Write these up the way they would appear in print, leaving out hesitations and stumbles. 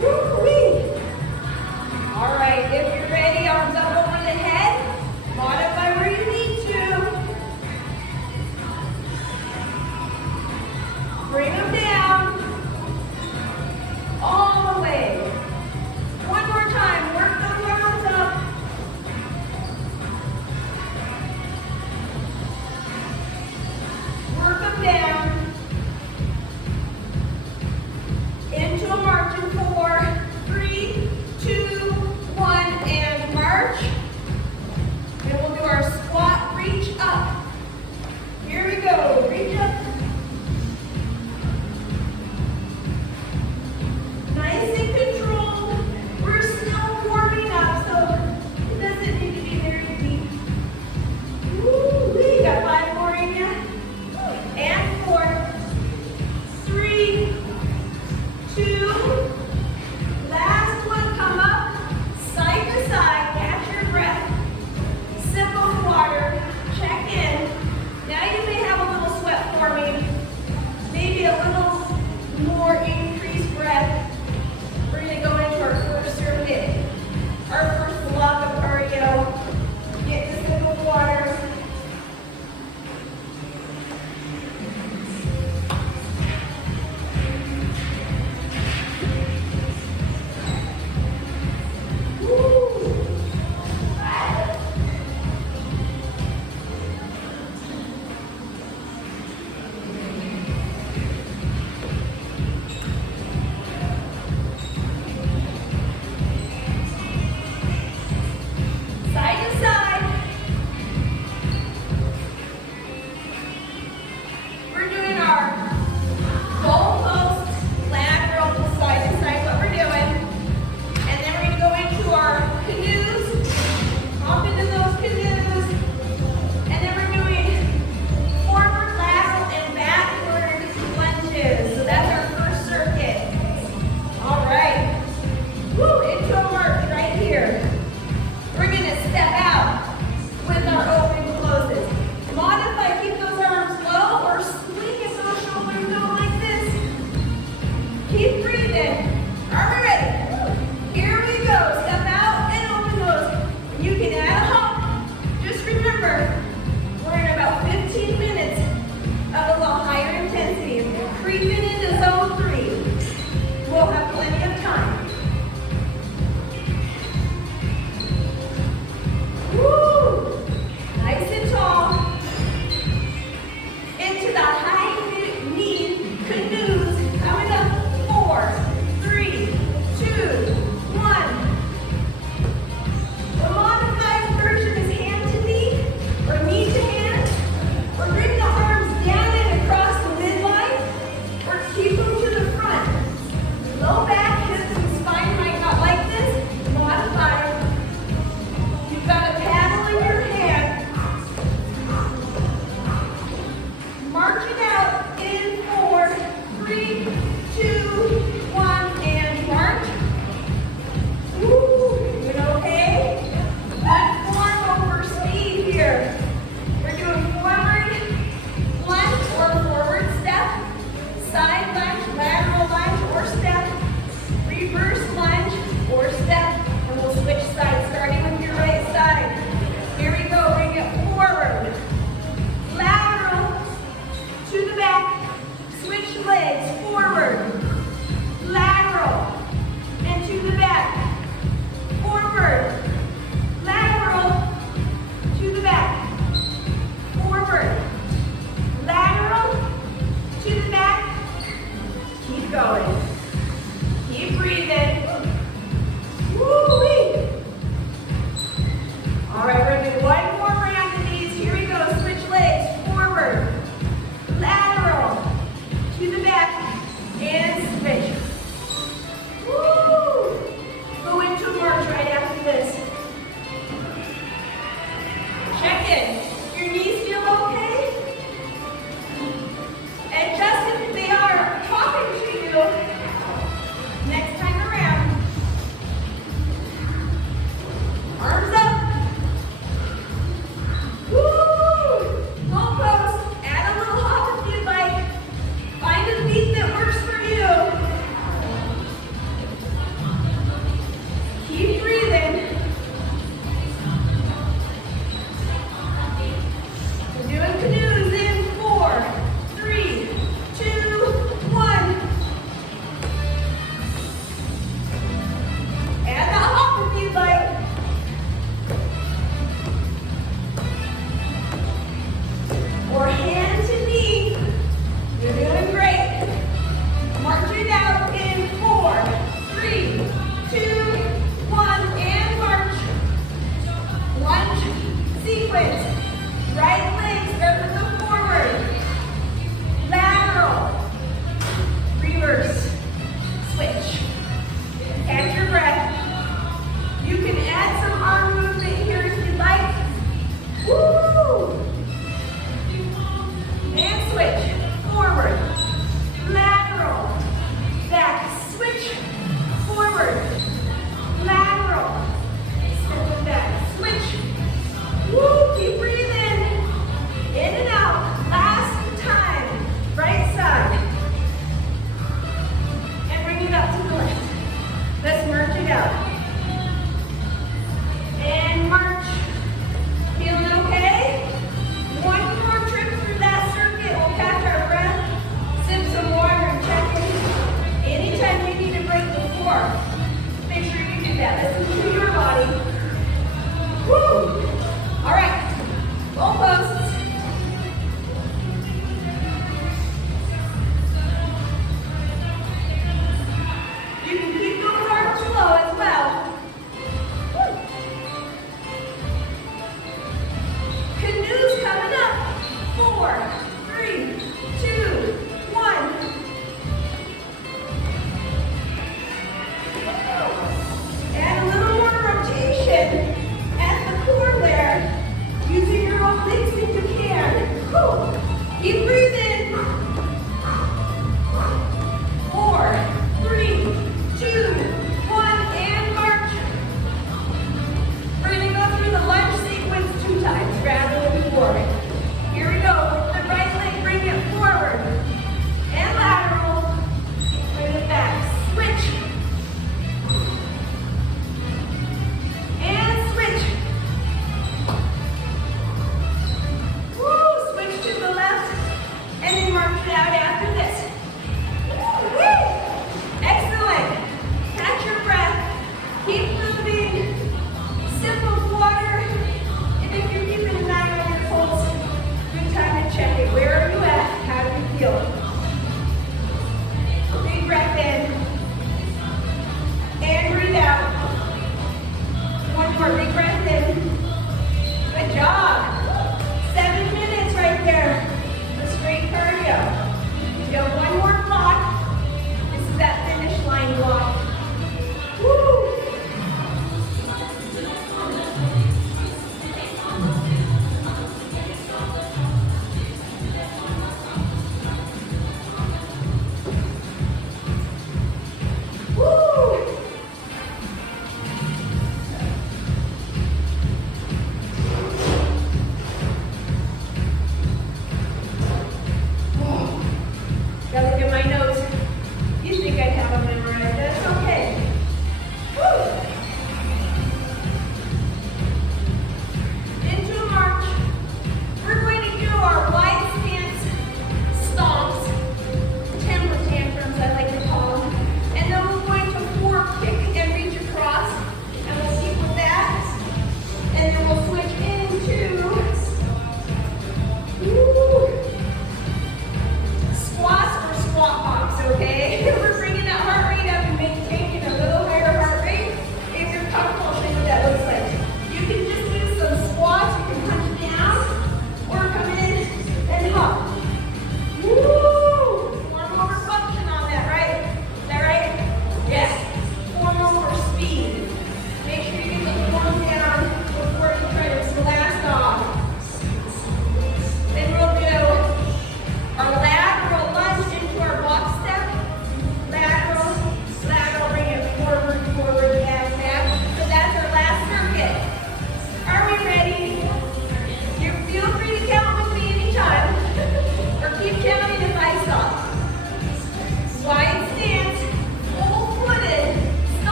Woo-wee. All right, if you're ready, arms up over the head. Modify where you need to. Bring them down. All the way. One more time, work those arms up. Work them down. Into a marching 4.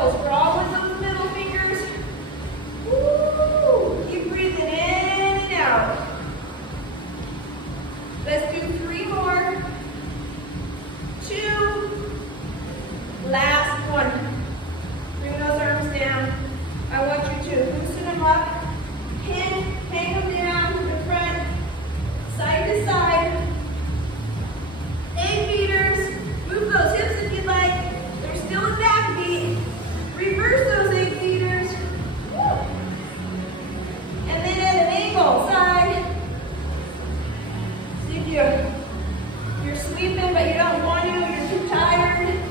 circles. Draw with those middle fingers. Woo! Keep breathing in and out. Let's do 3 more. 2. Last one. Bring those arms down. I want you to loosen them up. Hang them down to the front. Side to side. 8 meters. Move those hips if you'd like. There's still a back beat. Reverse those 8 meters. Woo. And then at an angle, side. See if you're sweeping, but you don't want to. You're too tired.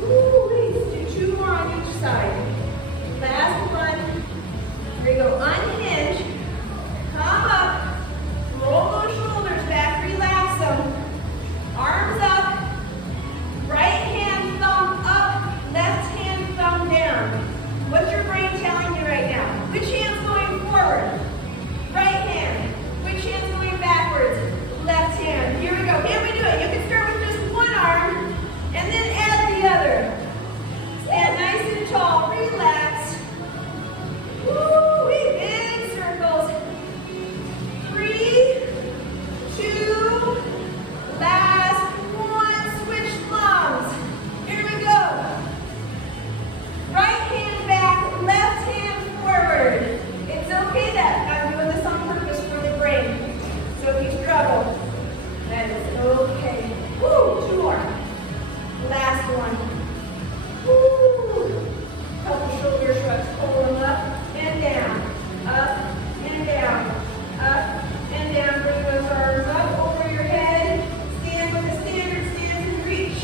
Woo, let's do 2 more on each side. Last one. Here we go. Unhinge. Come up. Roll those shoulders back. Relax them. Arms up. Right hand thumb up. Left hand thumb down. What's your brain telling you right now? Which hand's going forward? Right hand. Which hand's going backwards? Left hand. Here we go. Can we do it? You can start with just one arm and then add the other. Stand nice and tall. Relax. Woo! Big circles. 3, 2, last one. Switch lungs. Here we go. Right hand back, left hand forward. It's okay that I'm doing this on purpose for the brain. So if you struggle, that is okay. Woo! 2 more. Last one. Woo! Couple shoulder shrugs. Pull them up and down. Up and down. Up and down. Bring those arms up over your head. Stand with a standard stance and reach.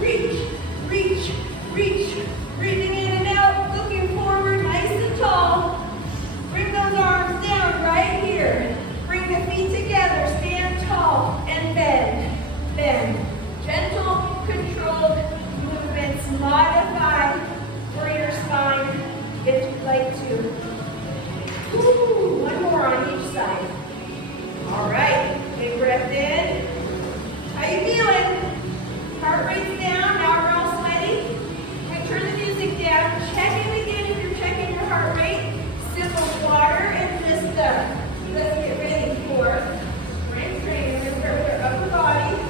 Reach. Reach. Reach. Breathing in and out. Looking forward. Nice and tall. Bring those arms down right here. Bring the feet together. Stand tall and bend. Bend. Gentle, controlled movements. Modify for your spine if you'd like to. Woo, 1 more on each side. All right, big breath in. How you feeling? Heart rate's down, now we're all sweaty. We turn the music down. Check in again if you're checking your heart rate. Sip of water and just let's get ready for strength training. We're going to start with our upper body.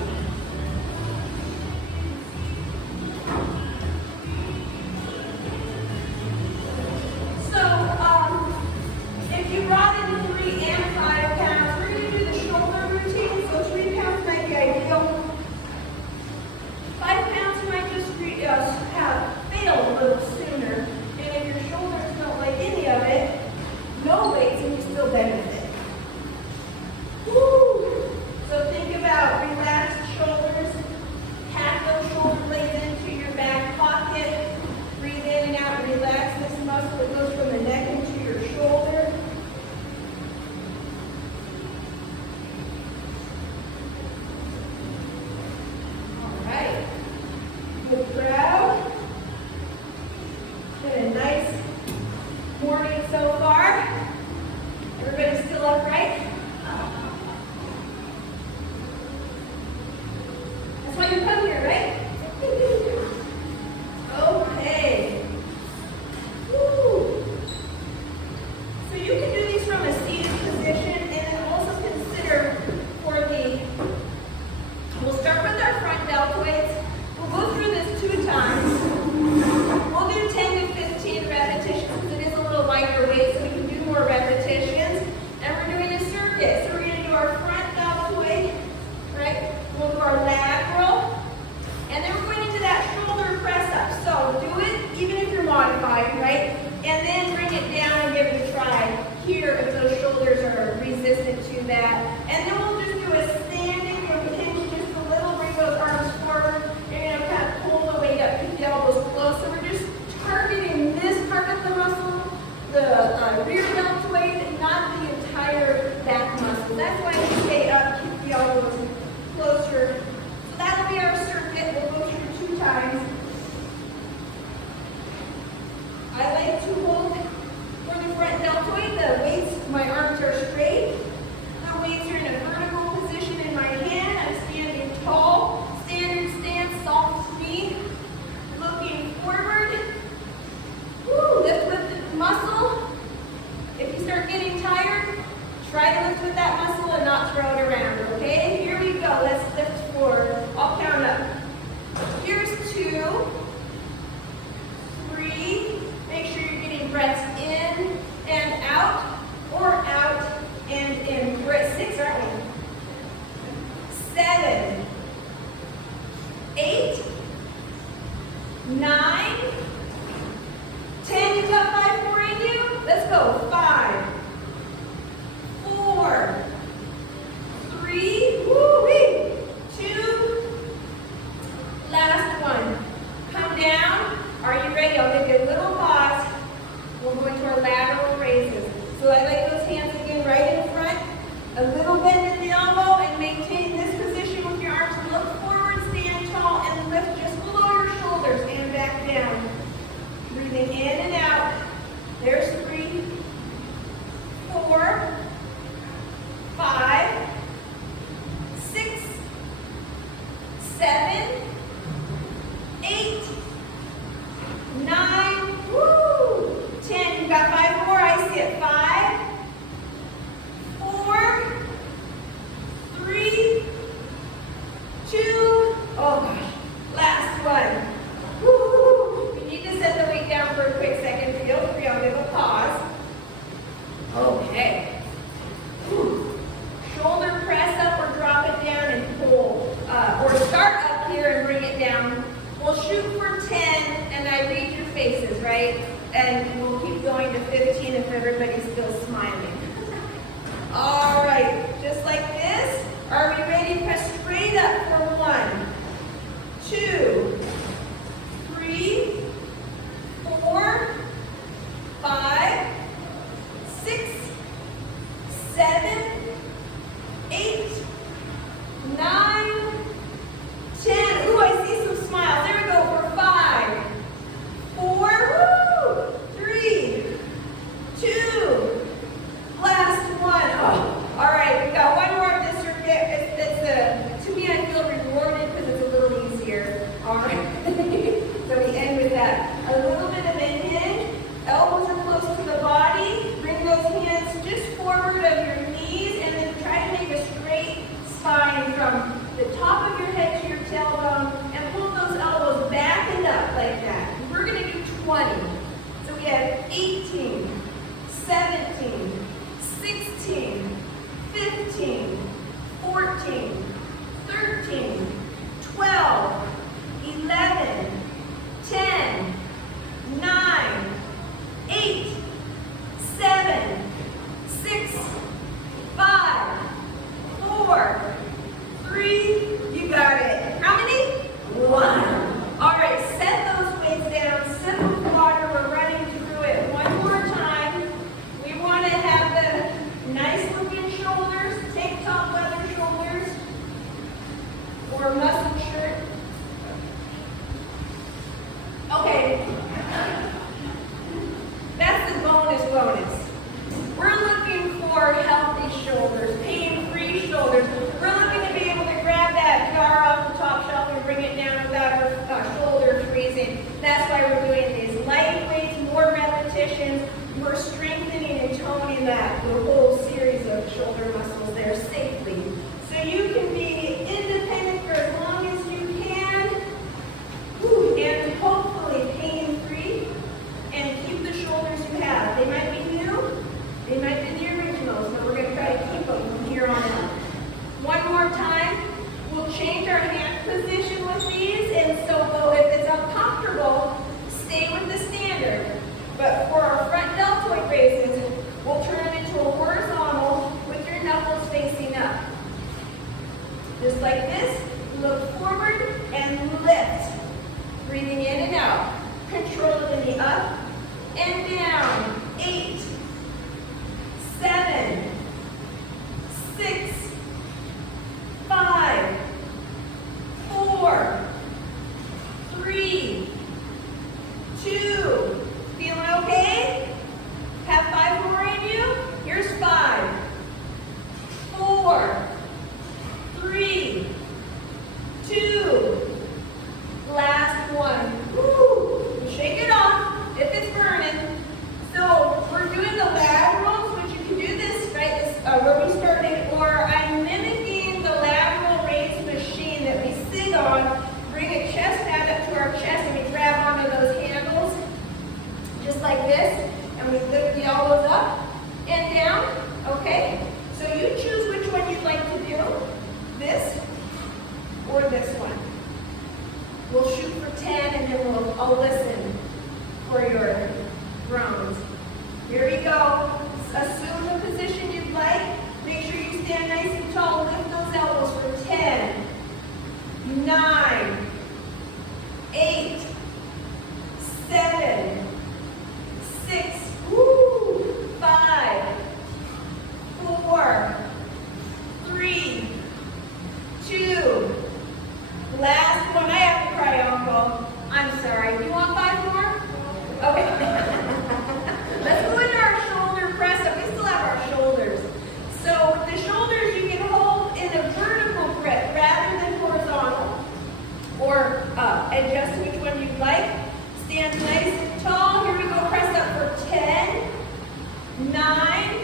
If you brought in 3 and 5 pounds, we're going to do the shoulder routine. So 3 pounds might be ideal. 5 pounds you might just have failed a little sooner. And if your shoulders don't like any of it, no weights and you still benefit. Woo! So think about relaxed shoulders. Pack those shoulder blades into your back pocket. Breathe in and out. Relax this muscle that goes from the neck into your shoulder. All right. Good crowd. Been a nice morning so far. Everybody still upright? That's why you come here, right? Okay. Woo. So you can do these from a seated position and also consider for we'll start with our front deltoids. We'll go through this 2 times. We'll do 10 to 15 repetitions because it is a little lighter weight so we can do more repetitions. And we're doing a circuit. So we're going to do our front deltoid, right? We'll do our lateral. And then we're going into that shoulder press up. So do it even if you're modified, right? And then bring it down and give it a try here if those shoulders are resistant to that. And then we'll just do a standing, you'll hinge just a little, bring those arms forward. You're going to kind of pull the weight up, keep the elbows close. So we're just targeting this part of the muscle, the rear deltoid, not the entire back muscle. That's why we stay up, keep the elbows closer. So that'll be our circuit. We'll go through 2 times. I like to hold for the front deltoid. The weights, my arms are straight. The weights are start getting tired, try to lift with that muscle and not throw it around, okay? Here we go. Let's lift forward. I'll count up. Here's 2, 3. Make sure you're getting breaths in and out, or out and in. We're at 6, aren't we? 7, 8, 9, 10. You got 5 more in you? Let's go. 5, 4, 3, woo-wee, 2, last one. Come down. Are you ready? I'll give you a little pause. We'll go into our lateral raises. So I like those hands again right in front. A little bend in the elbow and maintain this position with your arms. Look forward, stand tall, and lift just below your shoulders and back down. Breathing in and out. There's 3, 4, 5, 6, 7, 8, 9, woo, 10. You got 5 more. I see it. 5, 4, 3, 2. Oh gosh. Last one. Woo. You need to set the weight down for a quick second. Feel free. I'll give a pause. Okay. Shoulder press up or drop it down and pull. Or start up here and bring it down. We'll shoot for 10 and I read your faces, right? And we'll keep going to 15 if everybody's still smiling. All right, just like this. Are we ready? Press straight up for 1, 2, 3, 4, 5, 6, 7, 8, 9, 10. Ooh, I see some smiles. There we go for 5, 4, 3, 2. Last one. Oh, all right, we got one more of this circuit. To me, I feel rewarded because it's a little easier. All right. So we end with that. A little bit of a hinge. Elbows are close to the body. Bring those hands just forward of your knees and then try to make a straight spine from the top of your head to your tailbone and pull those elbows back and up like that. We're going to do 20. So we have 18, 17, 16, 15, 14, 13, 12, 11, 10, 9, 8, 7, 6, 5, 4, 3, you got it. How many? 1. All right, set those weights down, sip of water, we're running through it one more time. We want to have the nice looking shoulders, tank top leather shoulders, or muscle shirt. Okay, that's the bonus. We're looking for healthy shoulders, pain-free shoulders. We're looking to be able to grab that jar off the top shelf and bring it down without our shoulder freezing. That's why we're doing these light weights, more repetitions. We're strengthening and toning that the whole series of shoulder muscles there safely. So you can be independent for as long as you can, and hopefully pain-free, and keep the shoulders you have. They might be new, they might be the originals, but we're going to try to keep them from here on out. One more time, we'll change our hand position with these, and so if it's uncomfortable, stay with the standard. But for our front deltoid raises, we'll turn them into a horizontal with your knuckles facing up. Just like this, look forward and lift. Breathing in and out. Control it in the up and down. 8, 7, 6, 5, 4, 3, 2. Feeling okay? Have 5 more in you? Here's 5, 4, 3, this, and we lift the elbows up and down, okay? So you choose which one you'd like to do, this or this one. We'll shoot for 10 and then I'll listen for your groans. Here we go. Assume the position you'd like. Make sure you stand nice and tall. Lift those elbows for 10, 9, 8, 7, 6, 5, 4, 3, 2. Last one. I have to cry, Uncle. I'm sorry. You want 5 more? Okay. Let's go into our shoulder press up. We still have our shoulders. So with the shoulders, you can hold in a vertical grip rather than horizontal. Or adjust which one you'd like. Stand nice and tall. Here we go. Press up for 10, 9,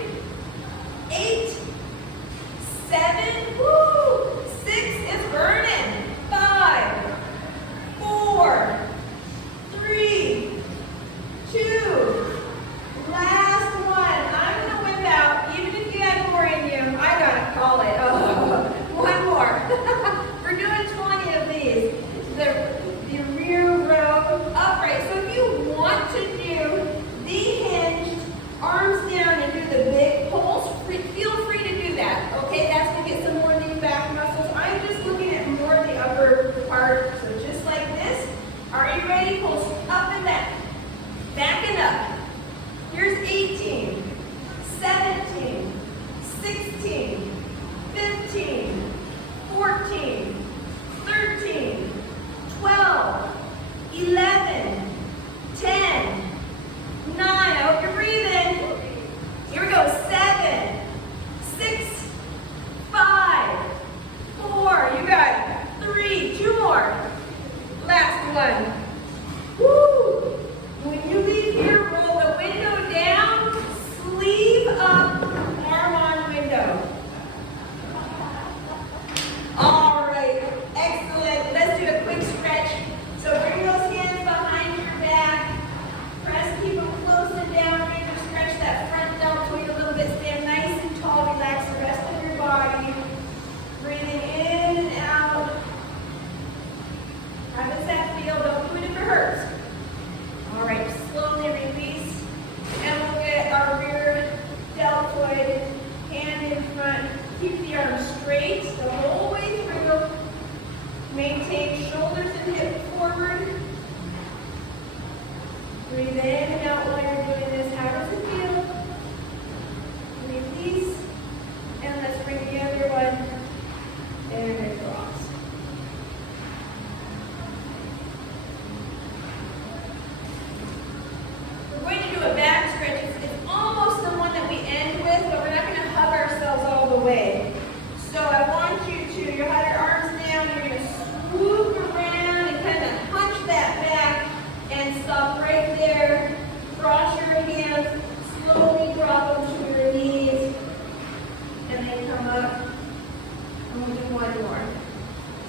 8, 7, 6 is burning. 5, 4, 3, 2. Last one. I'm going to whip out. Even if you had more in you, I got to call it. Oh, one more. We're doing 20 of these. The rear row upright. So if you want to do the hinged, arms down and do the big pulls, feel free to do that. Okay, that's going to get some more of these back muscles. I'm just looking at more of the upper part. So just like this. Are you ready? Pulse up and back. Back and up. Here's 18, 17, 16, 15, 14, 13, 12, 11, 10, 9. I hope you're breathing. Here we go. 7, 6, 5, 4. You got it. 3. 2 more. Last one. Woo! When you leave here, roll the window down, sleeve up, arm on window. All right, excellent. Let's do a quick stretch. So bring those hands behind your back. Press, keep them close and down. Maybe stretch that front deltoid a little bit. Stand nice and tall. Relax the rest of your body. Breathing in and out. How does that feel? Don't do it if it hurts. All right, slowly release. And we'll get our rear deltoid, hand in front. Keep the arms straight the whole way through. Maintain shoulders and hips forward. Breathe in and out while you're doing this. How does it feel? Release. And let's bring the other one. And across. We're going to do a back stretch. It's almost the one that we end with, but we're not going to hug ourselves all the way. So I want you to, you have your arms down, you're going to swoop around and kind of hunch that back and stop right there. Cross your hands, slowly drop them to your knees, and then come up. And we'll do one more.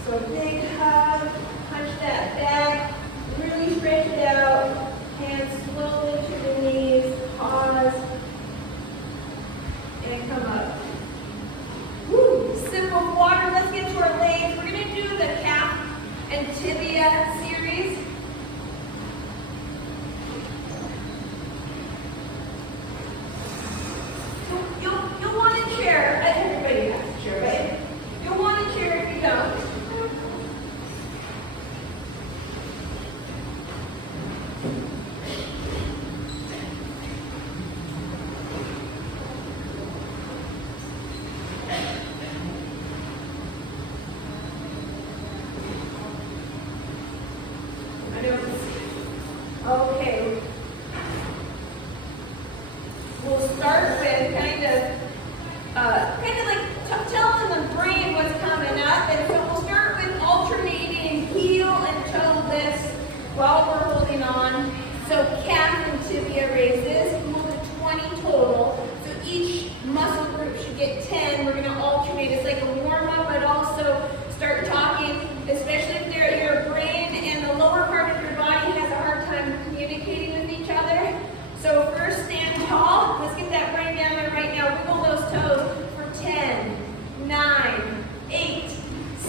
So big hug, hunch that back, really stretch it out. Hands slowly to the knees, pause, and come up. Woo! Sip of water. Let's get to our legs. We're going to do the calf and tibia series. You'll want a chair. Everybody has a chair, right? You'll want a chair if you don't. Okay. We'll start with kind of like telling the brain what's coming up, and so we'll start with alternating heel and toe lifts while we're holding on. So calf and tibia raises. We'll do 20 total. So each muscle group should get 10. We're going to alternate. It's like a warm up, but also start talking, especially if your brain and the lower part of your body has a hard time communicating with each other. So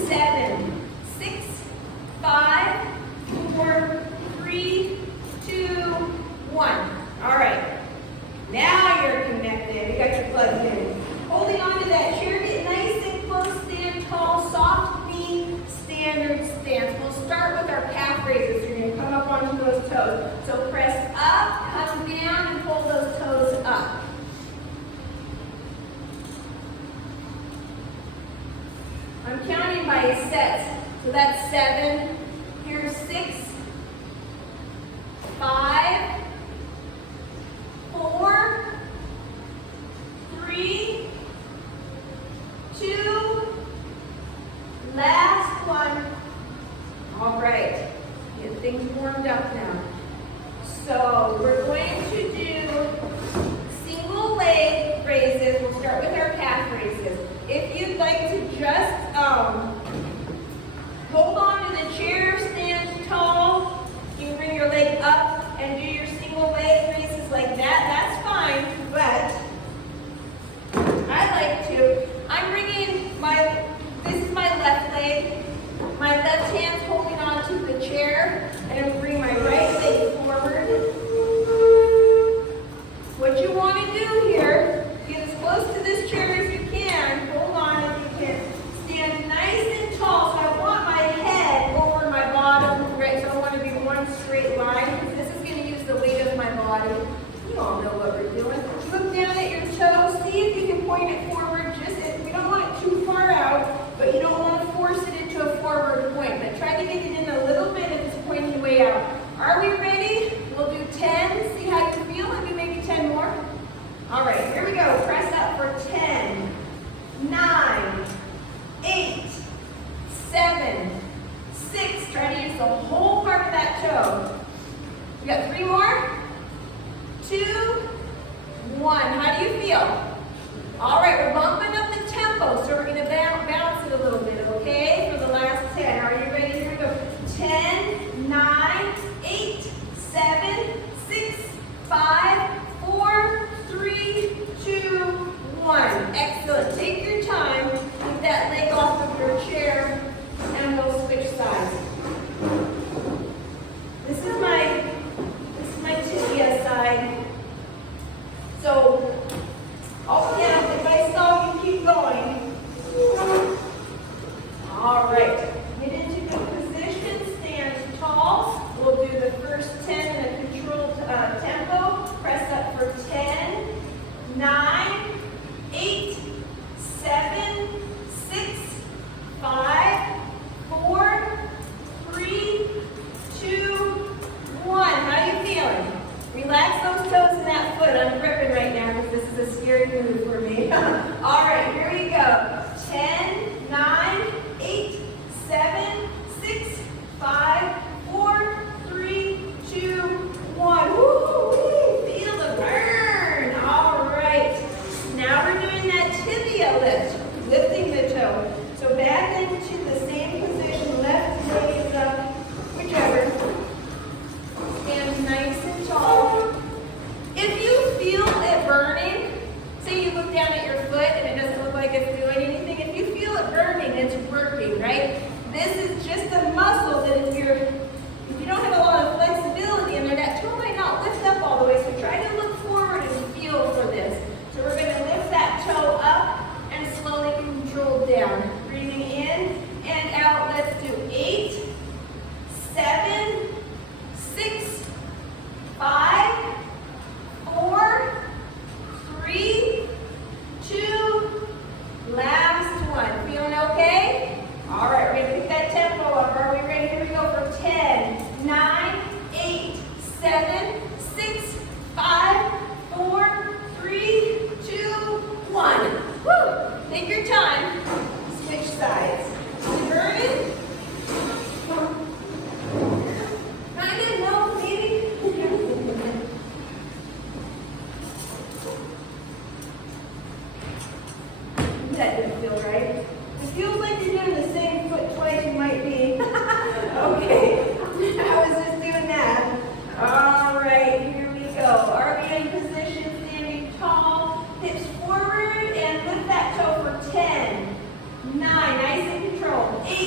7, 6, 5, 4, 3, 2, 1. All right. Now you're connected. You got your plugs in. Holding on to that chair, get nice and close, stand tall, soft knee, standard stance. We'll start with our calf raises. You're going to come up onto those toes. So press up, come down, and pull those toes up. I'm counting by sets. So that's 7. Here's 6, 5, 4, 3, 2, last one. All right, get things warmed up now. So we're going to do single leg raises. We'll start with our calf raises. If you'd like to just hold on to the chair, stand tall, you can bring your leg up and do your single leg raises like that. That's fine, but I'm bringing this is my left leg. My left hand's holding on to the chair, and I'm bringing my right leg forward. What you want to do here, get as close to this chair as you can. Hold on if you can. Stand nice and tall. So I want my head over my bottom, right? So I want to be one straight line, because this is going to use the weight of my body. You all know what we're doing. Look down at your toes. See if you can point it forward. We don't want it too far out, but you don't want to force it into a forward point. But try to get it in a little bit if it's pointing way out. Are we ready? We'll do 10. See how you feel. Maybe 10 more. All right, here we go. Press up for 10, 9, 8, 7, 6. Try to use the whole part of that toe. We got 3 more. 2, 1. How do you feel? All right, we're bumping up the tempo, so we're going to bounce it a little bit, okay, for the last 10. Are you ready? Here we go. 10, 9, 8, 7, 6, 5, 4, 3, 2, 1. Excellent. Take your time. Get that leg off of your chair, and we'll switch sides. This is my tibia side. So, if I stop, you keep going. All right. Get into good position. Stand tall. We'll do the first 10 in a controlled tempo. Press up for 10, 9, 8, 7, 6, 5, 4, 3, 2, 1. How are you feeling? Relax those toes in that foot. I'm gripping right now because this is a scary move for me. All right, here we go. 10, 9, 8, 7, 6, 5, 4, 3, 2, 1. Woo! Feel the burn. All right. Now we're doing that tibia lift, lifting the toe. So back into the same position. Left leg is up, whichever. Stand nice and tall. If you feel it burning, say you look down at your foot and it doesn't look like it's doing anything. If you feel it burning, it's working, right? This is just a muscle that if you don't have a lot of flexibility in there, that toe might not lift up all the way. So try to look forward and feel for this. So we're going to lift that toe up and slowly control down. Breathing in and out. Let's do 8, 7, 6, 5, 4, 3, 2, last one. Feeling okay? All right, we're going to pick that tempo up. Are we ready? Here we go for 10, 9, 8, 7, 6, 5, 4, 3, 2, 1. Woo! Take your time. Switch sides. Burning. Kind of, no, maybe. That didn't feel right. It feels like you're doing the same foot twice, you might be. Okay, I was just doing that. All right, here we go. Are we in position, standing tall, forward and lift that toe for 10, 9, nice and controlled, 8,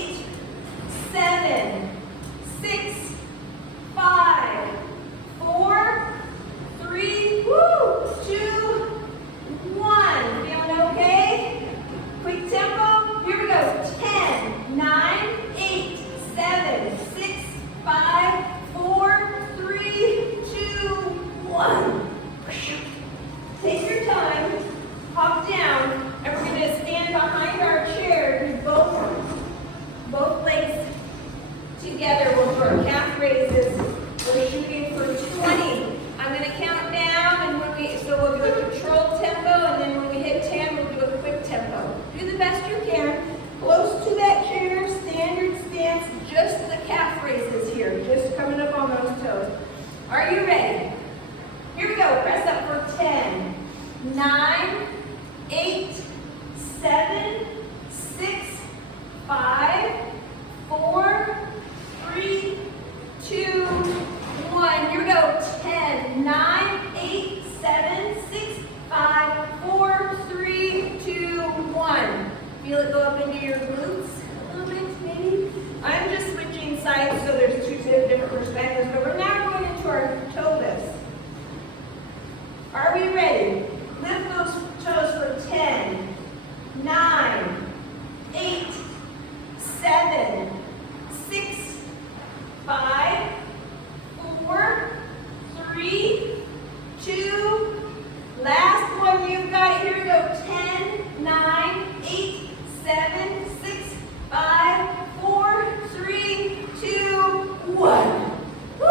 9, 8, 7, 6, 5, 4, 3, 2, 1. Here we go. 10, 9, 8, 7, 6, 5, 4, 3, 2, 1. Feel it go up into your glutes a little bit, maybe. I'm just switching sides so there's two different perspectives, but we're now going into our toe lifts. Are we ready? Lift those toes for 10, 9, 8, 7, 6, 5, 4, 3, 2, last one, you've got it. Here we go. 10, 9, 8, 7, 6, 5, 4, 3, 2, 1. Woo!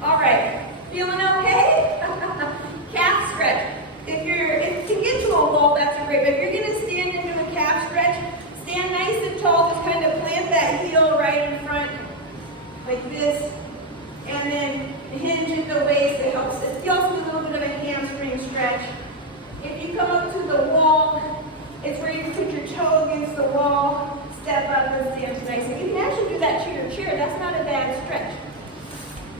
All right. Feeling okay? Calf stretch. If you can get to a wall, that's great. But if you're going to stand into a calf stretch, stand nice and tall. Just kind of plant that heel right in front, like this, and then hinge at the waist. It helps. It also a little bit of a hamstring stretch. If you come up to the wall, it's where you can put your toe against the wall, step up and stand nice. And you can actually do that to your chair. That's not a bad stretch.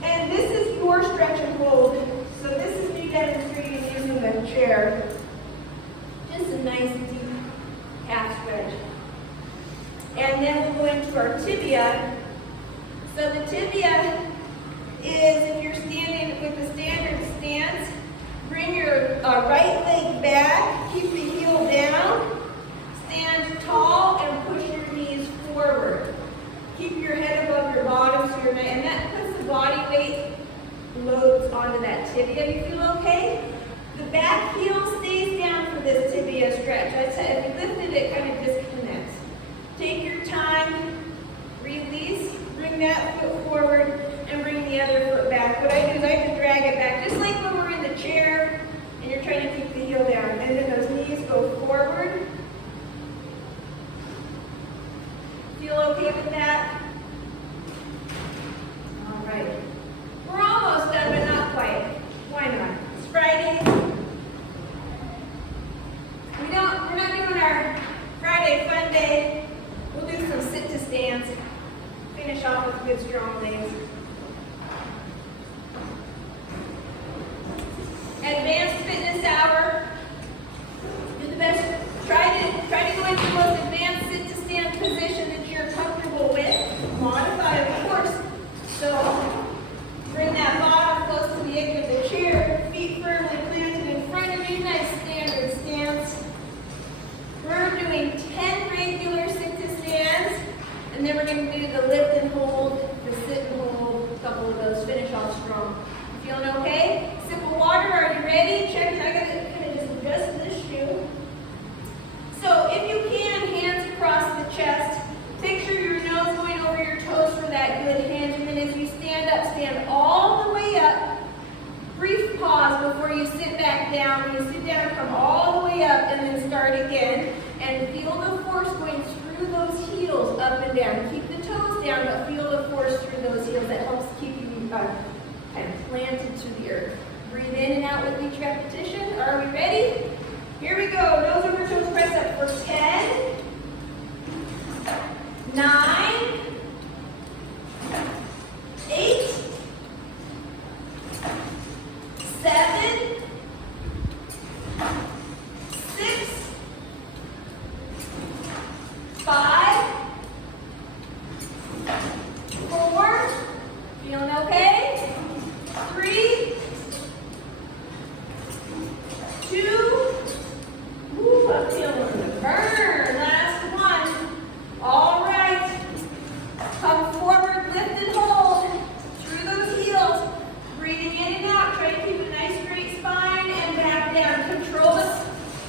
And this is your stretch and hold. So this is me demonstrating using the chair. Just a nice deep calf stretch. And then we'll go into our tibia. So the tibia is, if you're standing with the standard stance, bring your right leg back, keep the heel down, stand tall, and push your knees forward. Keep your head above your bottom, so and that puts the body weight loads onto that tibia. You feel okay? The back heel stays down for this tibia stretch. I said, if you lifted it, kind of disconnects. Take your time, release, bring that foot forward, and bring the other foot back. What I do is I just drag it back, just like when we're in the chair and you're trying to keep the heel down. And then those knees go forward. Feel okay with that? All right. We're almost done, but not quite. Why not? It's Friday. We're not doing our Friday fun day. We'll do some sit to stands. Finish off with good strong legs. Advanced fitness hour. Do the best. Try to go into the most advanced sit to stand position that you're comfortable with. Modify, of course. So bring that bottom close to the edge of the chair. Feet firmly planted in front of you. Nice standard stance. We're doing 10 regular sit to stands. And then we're going to do the lift and hold, the sit and hold, a couple of those. Finish off strong. Feeling okay? Sip of water. Are you ready? Check. I got to just adjust this shoe. So if you can, hands across the chest. Picture your nose going over your toes for that good hinge. And then as you stand up, stand all the way up. Brief pause before you sit back down. When you sit down, come all the way up and then start again. And feel the force going through those heels up and down. Keep the toes down, but feel the force through those heels. That helps keep you kind of planted to the earth. Breathe in and out with each repetition. Are we ready? Here we go. Nose over toes press up for 10, 9, 8, 7, 6, 5, 4, feeling okay? 3, 2, woo, I'm feeling the burn. Last one. All right. Come forward, lift and hold through those heels. Breathing in and out. Try to keep a nice straight spine and back down.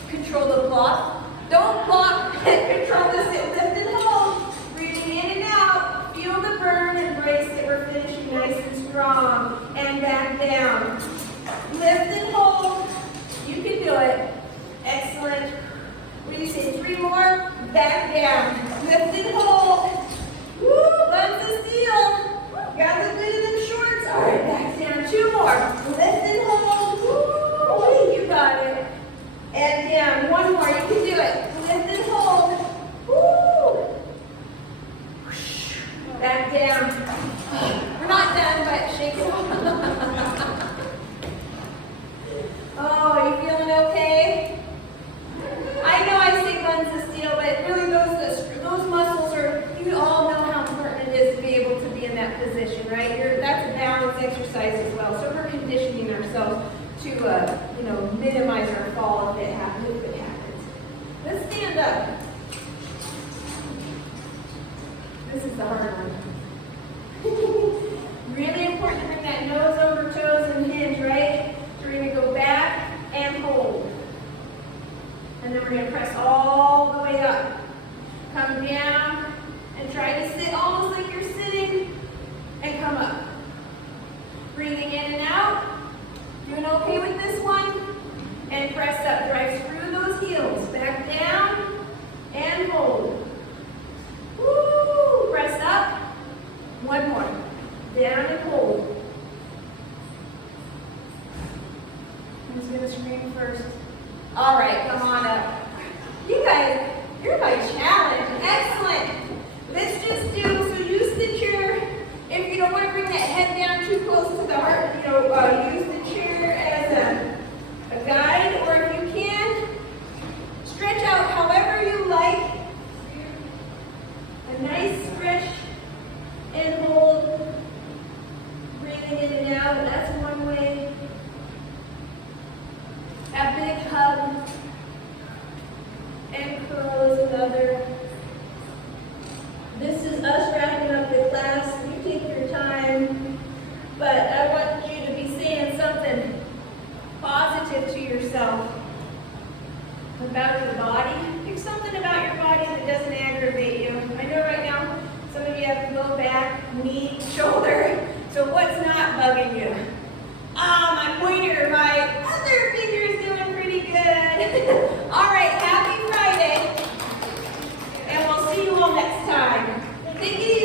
Control the block. Don't block. Control the sit, lift and hold. Breathing in and out. Feel the burn. Embrace it. We're finishing nice and strong. And back down. Lift and hold. You can do it. Excellent. What do you say? 3 more. Back down. Lift and hold. Woo! Buns of steel. Got the good of them shorts. All right, back down. 2 more. Lift and hold. Woo! You got it. And then we're going to press all the way up. Come down and try to sit almost like you're sitting and come up. Breathing in and out. Doing okay with this one. And press up. Drive through those heels. Back down and hold. Woo! Press up. One more. Down and hold. Who's going to scream first? All right, come on up. You guys, you're my challenge. Excellent. Let's just do, so use the chair. If you don't want to bring that head down too close to the heart, use the chair as a guide, or if you can, stretch out however you like. A nice stretch and hold. Breathing in and out, that's one way. A big hug and curl is another. This is us wrapping up the class. You take your time, but I want you to be saying something positive to yourself about your body. Pick something about your body that doesn't aggravate you. I know right now some of you have low back, knee, shoulder. So what's not bugging you? My pointer, my other finger's doing pretty good. All right,